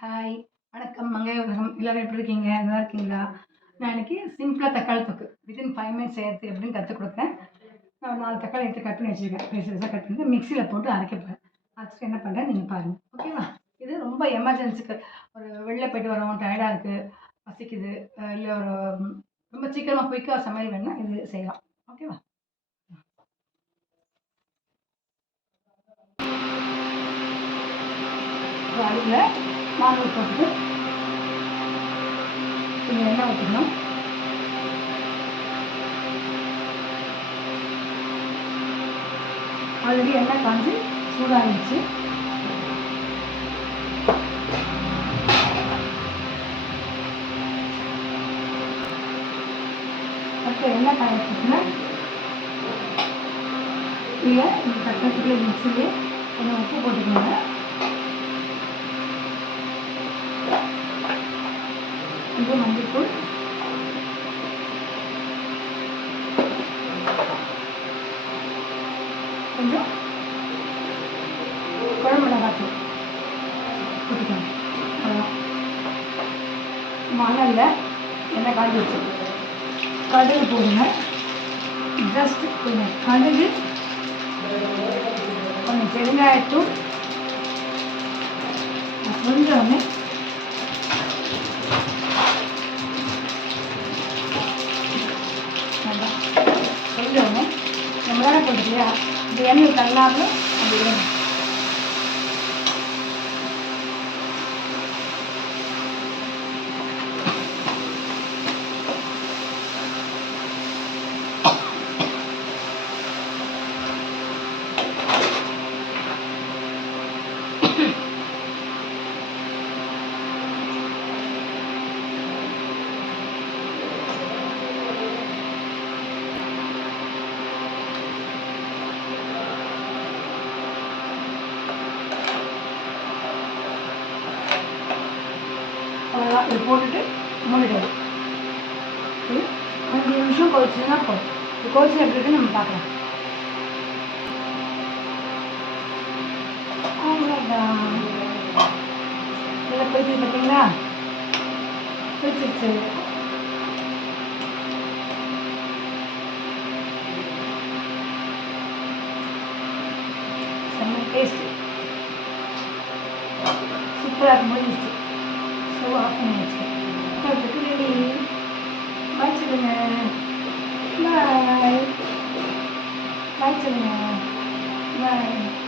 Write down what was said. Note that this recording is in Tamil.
ஹாய்! வணக்கம். மங்கைய உலகம். எல்லாரும் எப்படி இருக்கீங்க? நல்லா இருக்கீங்களா? நான் இன்னைக்கு சிம்பிளா தக்காளி தொக்கு வித்தின் 5 மினிட்ஸ் செய்யறது எப்படின்னு கத்துக் குடுக்குறேன். நான் 4 தக்காளி எடுத்து கட் பண்ணி வச்சிருக்கேன். பெருசு பெருசா கட் பண்ணி மிக்ஸியில போட்டு அரைக்க போறேன். அரைச்சுட்டு என்ன பண்றேன் நீங்க பாருங்க. ஓகேவா? இது ரொம்ப எமர்ஜென்சிக்கு ஒரு வெளில போயிட்டு வரோம், டயர்டா இருக்கு, பசிக்குது, இல்ல ஒரு ரொம்ப சீக்கிரமா குயிக்கா சமையல் வேணும்னா இது செய்யலாம். ஓகேவா? இப்போ அடுப்புல மாவு போட்டுட்டு கொஞ்சம் எண்ணெய் ஊத்திக்கணும். ஆல்ரெடி எண்ணெய் காய்ஞ்சி சூடாகிடுச்சு. அடுத்து எண்ணெய் காயத்துக்குள்ள இதில் இந்த தக்காளிக்குள்ளே மிக்ஸிலே கொஞ்சம் உப்பு போட்டுக்கோங்க. கொஞ்சம் மஞ்சள்தூள், கொஞ்சம் குழம்பு மிளகாத்தூள் போட்டுக்கோங்க. அவ்வளோதான். மணலில் எண்ணெய் காய்ச்சி வச்சு கடுகு போடுங்க. ஜஸ்ட் கொஞ்சம் கடுகு, கொஞ்சம் பெருங்காயத்தூள், கொஞ்சம் கொஞ்சம் நம்ம தானே போட்டு இல்லையா, இந்த எண்ணெய் தள்ளாமல் அது வேணும். அவ்வளோதான். இது போட்டுட்டு மூடிடுவோம். இது 5 நிமிஷம் கொதிச்சுன்னா போதும். இது கொதிச்சு எப்படி இருக்குன்னு நம்ம பார்க்கலாம். அவ்வளோதான். இதில் கொதிச்சு பார்த்தீங்களா? கொதிச்சிருச்சு. செம்ம டேஸ்ட்டு, சூப்பராக இருக்கும். முடிஞ்சிச்சு. ஸ்டவ் ஆஃப் பண்ணி வச்சு தொட்டுக்கு ரெடி. பாய் சொல்லுங்க. பாய் பாய் சொல்லுங்க. பாய்.